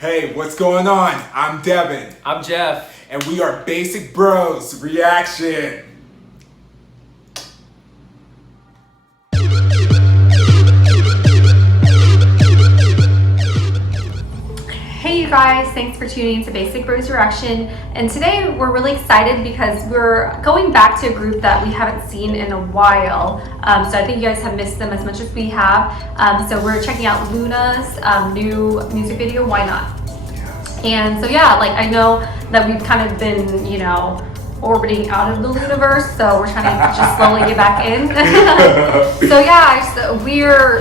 Hey, what's going on? I'm Devin. I'm Jeff. And we are Basic Bros Reaction. Hey you guys, thanks for tuning in to Basic Bros Reaction. And today we're really excited because we're going back to a group that we haven't seen in a while. So I think you guys have missed them as much as we have. So we're checking out Loona's new music video, Why Not? And so yeah, like I know that we've kind of been, orbiting out of the Looniverse, so we're trying to just slowly get back in. So yeah,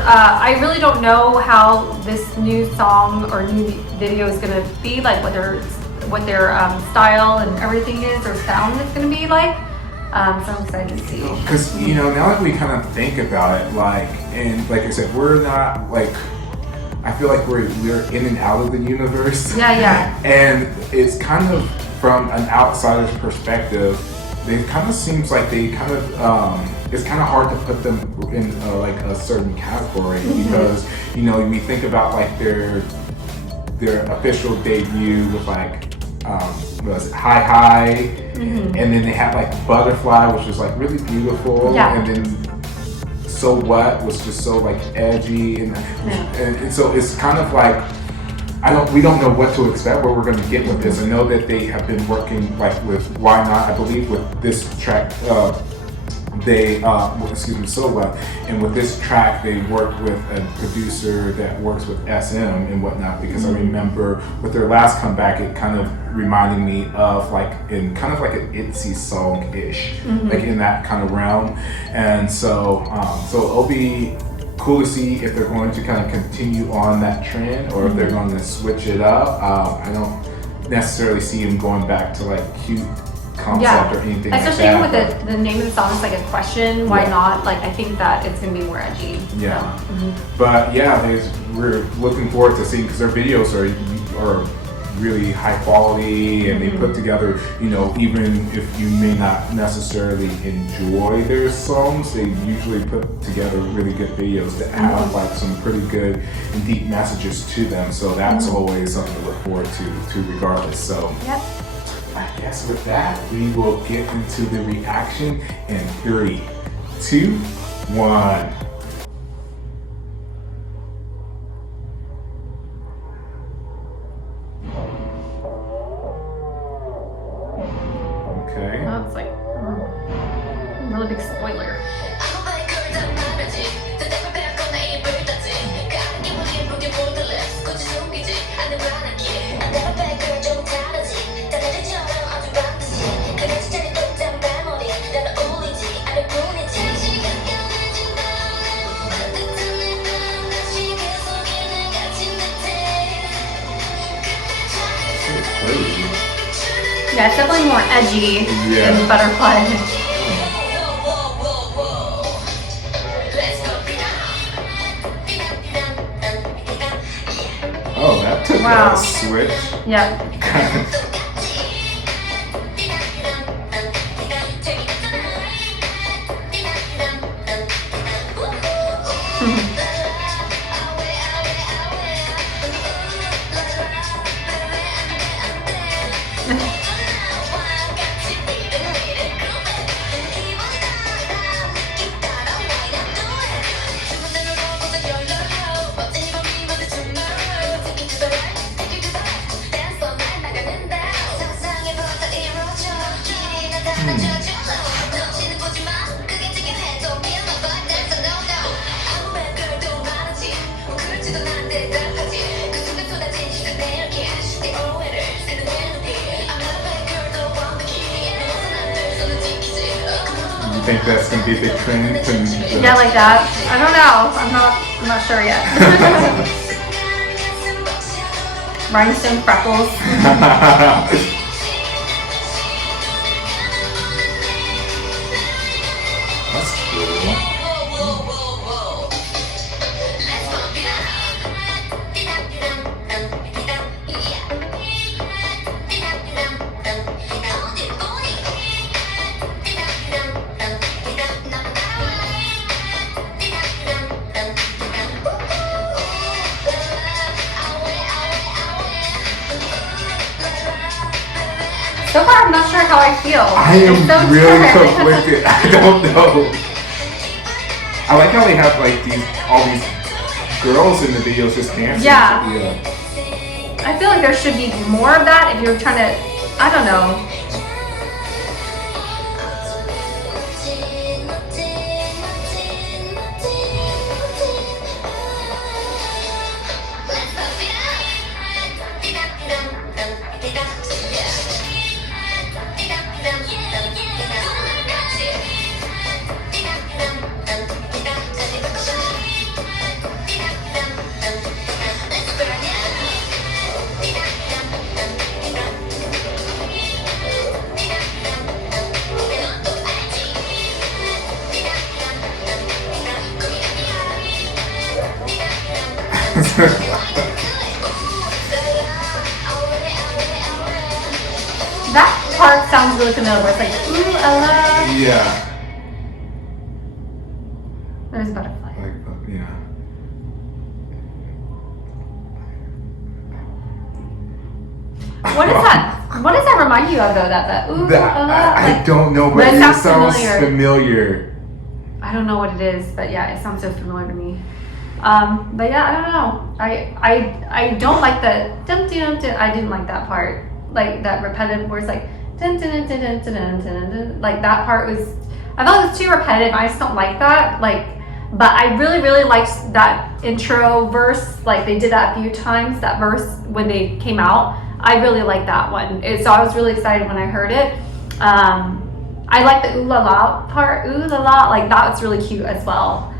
I really don't know how this new song or new video is gonna be, like what their style and everything is, or sound is gonna be like. So I'm excited to see. Because now that we kind of think about it, and like I said, we're not like. I feel like we're in and out of the universe. Yeah. And it's kind of from an outsider's perspective, it kind of seems like they kind of it's kind of hard to put them in like a certain category because we think about like their official debut with like what was it, Hi, and then they had like Butterfly, which was like really beautiful, and then So What was just so like edgy and so it's kind of like we don't know what to expect, what we're going to get with this. I know that they have been working like with Why Not, I believe with this track So What, and with this track they worked with a producer that works with SM and whatnot, because I remember with their last comeback it kind of reminded me of like in kind of like an Itzy song-ish, like in that kind of realm. And so it'll be cool to see if they're going to kind of continue on that trend or if they're going to switch it up. I don't necessarily see them going back to like cute concept or anything especially like that. With the name of the song is like a question, why not? Like I think that it's gonna be more edgy. Yeah. But yeah, we're looking forward to seeing, because their videos are really high quality and they put together, even if you may not necessarily enjoy their songs, they usually put together really good videos that have like some pretty good and deep messages to them. So that's always something to look forward to regardless. So I guess with that, we will get into the reaction in 3, 2, 1. Okay. Oh, it's like really big spoiler. Yeah, it's definitely more edgy than Butterfly. Oh, that took a switch. Yeah. You think that's gonna be a big trend? Yeah, like that. I don't know. I'm not sure yet. Rhinestone freckles. That's cool. So far, I'm not sure how I feel. I am It's so really different. conflicted. I don't know. I like how they have like all these girls in the videos just dancing. Yeah. I feel like there should be more of that if you're trying to, I don't know. That part sounds really familiar. Where it's like, ooh, la. Yeah. There's a butterfly. Yeah. What is that? What does that remind you of though? That ooh, I don't know, but it sounds familiar. I don't know what it is, but yeah, it sounds so familiar to me. But yeah, I don't know. I don't like the dun dun dun. I didn't like that part, like that repetitive where it's like dun dun dun dun dun dun dun dun. Like that part was. I felt it was too repetitive. I just don't like that. Like, but I really liked that intro verse. Like they did that a few times. That verse when they came out. I really liked that one. So I was really excited when I heard it. I like the ooh la la part. Ooh la la, like that was really cute as well.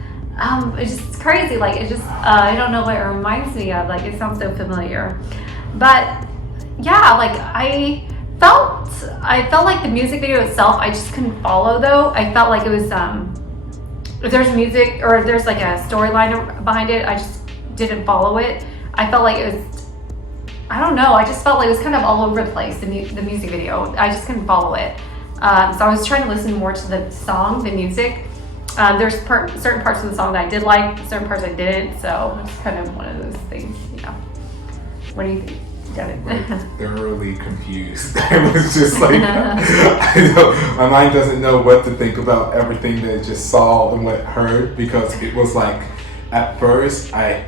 It's just crazy. Like it just, I don't know what it reminds me of. Like it sounds so familiar. But yeah, like I felt like the music video itself, I just couldn't follow though. I felt like it was, if there's music or if there's like a storyline behind it, I just didn't follow it. I felt like it was, I don't know. I just felt like it was kind of all over the place, the music video. I just couldn't follow it. So I was trying to listen more to the song, the music. There's certain parts of the song that I did like, certain parts I didn't. So it's kind of one of those things, you know. What do you think, Devin? Thoroughly confused. I was just like, I know my mind doesn't know what to think about everything that it just saw and what it heard, because it was like, at first I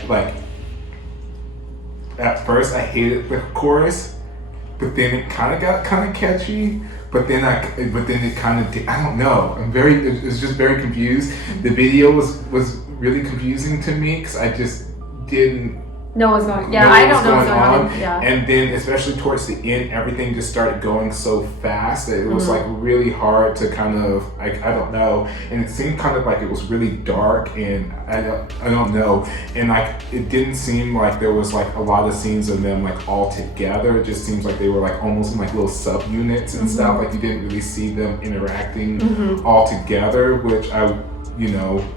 hated the chorus, but then it kind of got kind of catchy. But then it kind of, I don't know. It was just very confused. The video was really confusing to me because I just didn't know what's going on. Yeah, I don't know what's going on. Yeah. And then especially towards the end, everything just started going so fast that it was like really hard to kind of, I don't know. And it seemed kind of like it was really dark, and I don't know. And like it didn't seem like there was like a lot of scenes of them like all together. It just seems like they were like almost in like little subunits and stuff. Like you didn't really see them interacting all together, which I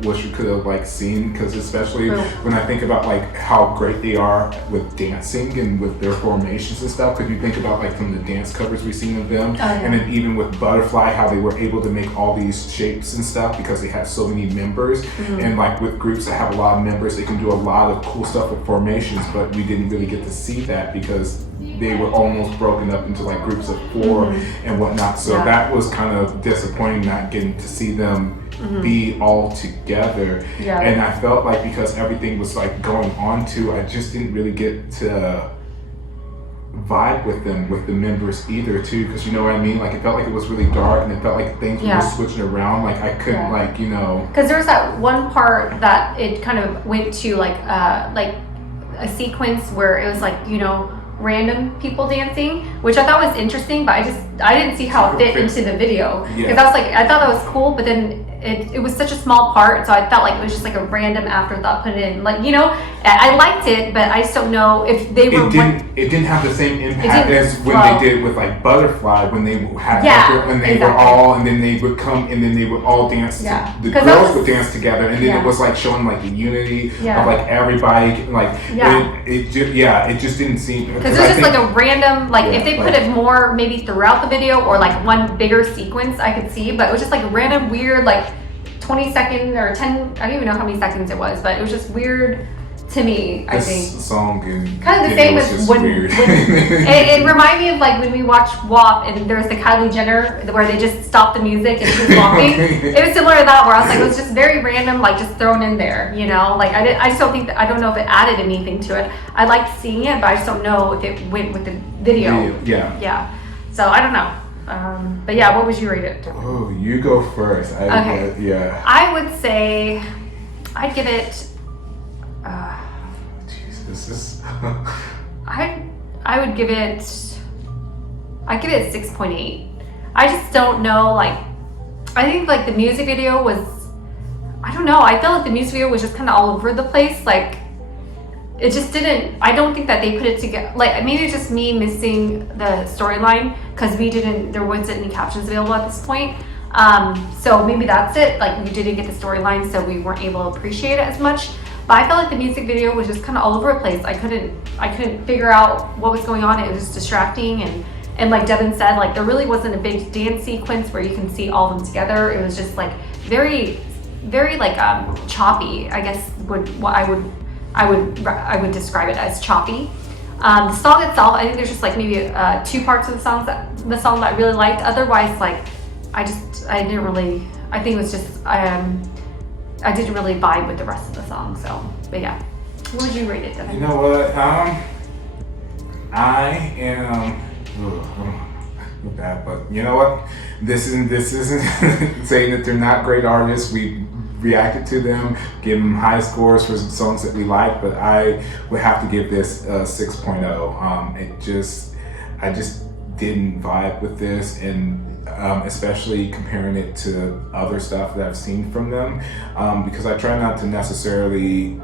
wish we could have like seen, because especially when I think about like how great they are with dancing and with their formations and stuff, because you think about like from the dance covers we've seen of them, and then even with Butterfly, how they were able to make all these shapes and stuff because they had so many members, and like with groups that have a lot of members, they can do a lot of cool stuff with formations, but we didn't really get to see that because they were almost broken up into like groups of 4 and whatnot. So that was kind of disappointing, not getting to see them be all together. And I felt like because everything was like going on too, I just didn't really get to vibe with them, with the members either too, because you know what I mean, like it felt like it was really dark, and it felt like things were just switching around, like I couldn't like, because there was that one part that it kind of went to like a sequence where it was like random people dancing, which I thought was interesting, but I didn't see how it fit into the video, because I thought that was cool, but then it was such a small part, so I felt like it was just like a random afterthought put in, like I liked it, but I just don't know if they were. It didn't have the same impact as when they did with like Butterfly, when they had when they were all, and then they would come and then they would all dance. The girls would dance together, and then it was like showing like the unity of like everybody, like it just didn't seem, because it was just like a random, like if they put it more maybe throughout the video or like one bigger sequence I could see, but it was just like a random weird like 20 second or 10, I don't even know how many seconds it was, but it was just weird to me, I think. This song and Kind of the same was as just when weird. it reminded me of like when we watched WAP and there's the Kylie Jenner where they just stopped the music and she was walking. It was similar to that where I was like, it was just very random, like just thrown in there, you know? Like I just don't think I don't know if it added anything to it. I liked seeing it, but I just don't know if it went with the video. Yeah. Yeah. So I don't know. But yeah, what would you rate it? Oh, you go first. Okay. Yeah. I would say I'd give it. Jesus. I would give it. I'd give it 6.8. I just don't know. Like, I think like the music video was. I don't know. I felt like the music video was just kind of all over the place. Like, it just didn't. I don't think that they put it together. Like, maybe it's just me missing the storyline because we didn't. There wasn't any captions available at this point. So maybe that's it. Like, we didn't get the storyline, so we weren't able to appreciate it as much. But I felt like the music video was just kind of all over the place. I couldn't figure out what was going on. It was distracting, and like Devin said, like there really wasn't a big dance sequence where you can see all of them together. It was just like very like choppy. I guess I would describe it as choppy. The song itself, I think there's just like maybe 2 parts of the song that I really liked. Otherwise, like I didn't really. I think it was just I didn't really vibe with the rest of the song. So, but yeah, what would you rate it, Devin? You know what? I am. With that, but you know what? This isn't saying that they're not great artists. We reacted to them, give them high scores for songs that we like, but I would have to give this a 6.0. I just didn't vibe with this, and especially comparing it to other stuff that I've seen from them, because I try not to necessarily,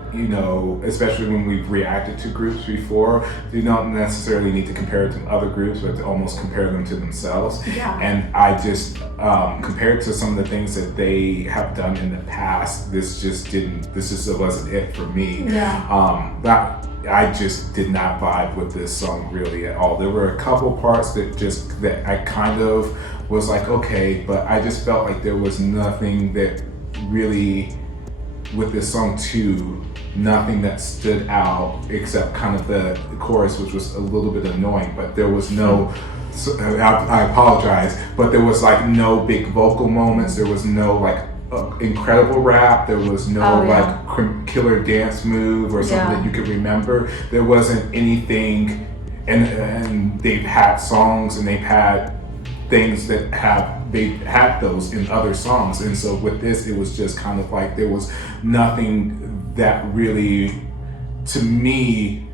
especially when we've reacted to groups before, you don't necessarily need to compare it to other groups, but to almost compare them to themselves. Yeah. And I just, compared to some of the things that they have done in the past, this just wasn't it for me. Yeah. I just did not vibe with this song really at all. There were a couple parts that I kind of was like, okay, but I just felt like there was nothing that really, with this song too, nothing that stood out except kind of the chorus, which was a little bit annoying, but there was no, I apologize, but there was like no big vocal moments, there was no like incredible rap, there was no like killer dance move or something that you could remember. There wasn't anything, and they've had songs and they've had things that they've had those in other songs, and so with this it was just kind of like there was nothing that really to me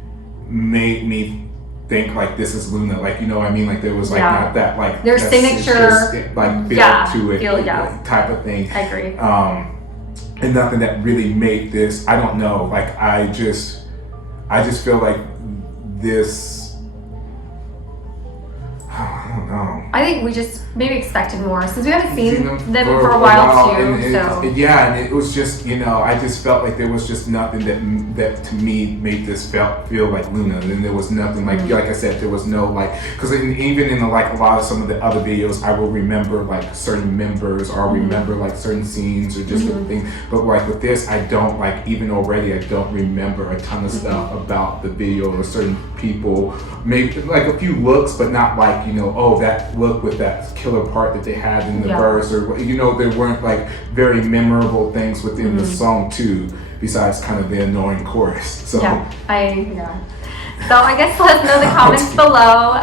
made me think like this is Loona, like you know what I mean, like there was like not that like their signature like feel to it like, type of thing. I agree. And nothing that really made this, I don't know, like I just feel like this, I don't know. I think we just maybe expected more since we haven't seen them for a while too. And it was just, I just felt like there was just nothing that to me made this feel like Loona. And there was nothing like I said, there was no like, because even in like a lot of some of the other videos, I will remember like certain members or remember like certain scenes or just different things. But like with this, I don't like, even already, I don't remember a ton of stuff about the video or certain people. Maybe like a few looks, but not like, that look with that killer part that they had in the verse, or there weren't like very memorable things within the song too, besides kind of the annoying chorus. So So I guess let us know in the comments below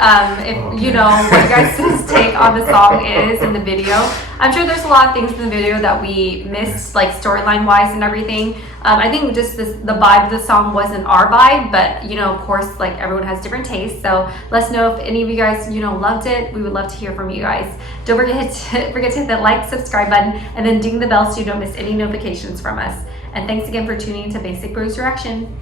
if you know what you guys' take on the song is in the video. I'm sure there's a lot of things in the video that we missed, like storyline wise and everything. I think just the vibe of the song wasn't our vibe, but of course, like everyone has different tastes. So let us know if any of you guys loved it. We would love to hear from you guys. Don't forget to hit that like, subscribe button, and then ding the bell so you don't miss any notifications from us. And thanks again for tuning into Basic Bros Reaction.